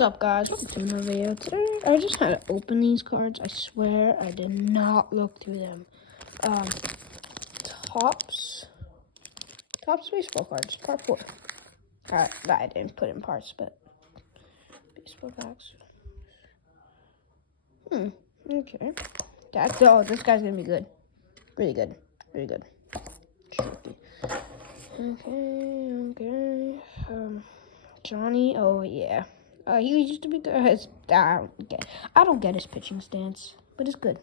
What's up, guys? Welcome to another video. Today, I just had to open these cards. I swear I did not look through them. Topps baseball cards, part 4. I didn't put in parts, but baseball packs. Okay. This guy's gonna be good. Really good. Really good. Tricky. Okay. Johnny. Oh yeah. He used to be good. I don't get his pitching stance, but it's good.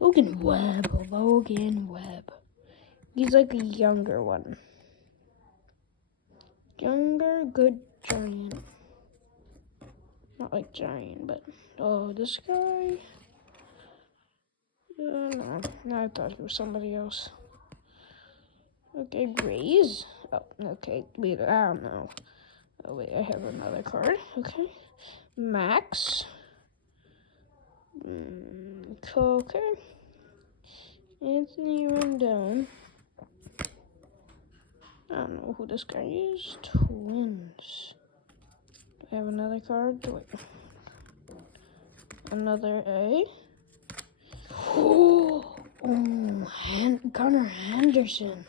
Logan Webb. He's like a younger one. Younger, good giant. Not like giant, but this guy. No, I thought he was somebody else. Okay, Rays. Oh, okay. Wait, I don't know. Oh wait, I have another card. Okay, Max. Okay. Anthony Rendon. I don't know who this guy is. Twins. Do I have another card? Wait. Another A. Gunnar Henderson.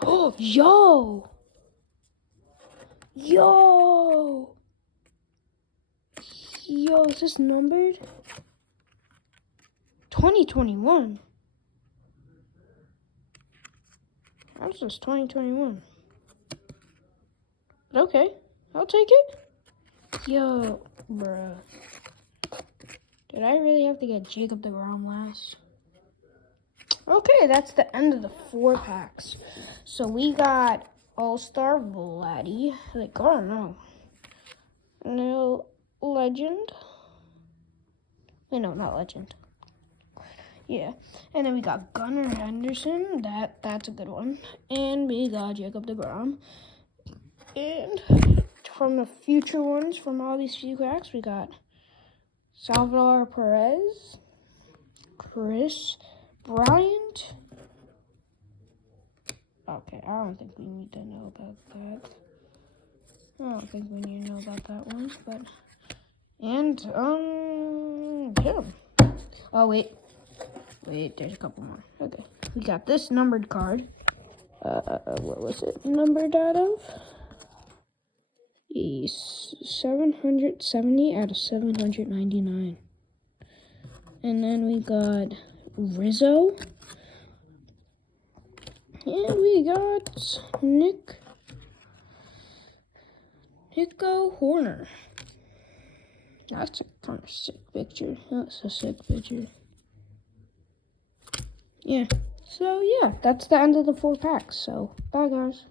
Oh, yo, is this numbered? 2021. How's this 2021? But okay, I'll take it. Yo, bruh. Did I really have to get Jacob deGrom last? Okay, that's the end of the 4 packs. So we got All-Star Vladdy. I don't know. No, Legend. Wait, no, not Legend. Yeah. And then we got Gunnar Henderson. That's a good one. And we got Jacob deGrom. And from the future ones, from all these few packs, we got Salvador Perez, Chris Bryant. Okay, I don't think we need to know about that. I don't think we need to know about that one, but him. Oh wait, there's a couple more. Okay, we got this numbered card. What was it numbered out of? 770 out of 799. And then we got Rizzo. And we got Nico Horner. That's a kind of sick picture. That's a sick picture. Yeah. So, yeah, that's the end of the 4 packs. So, bye, guys.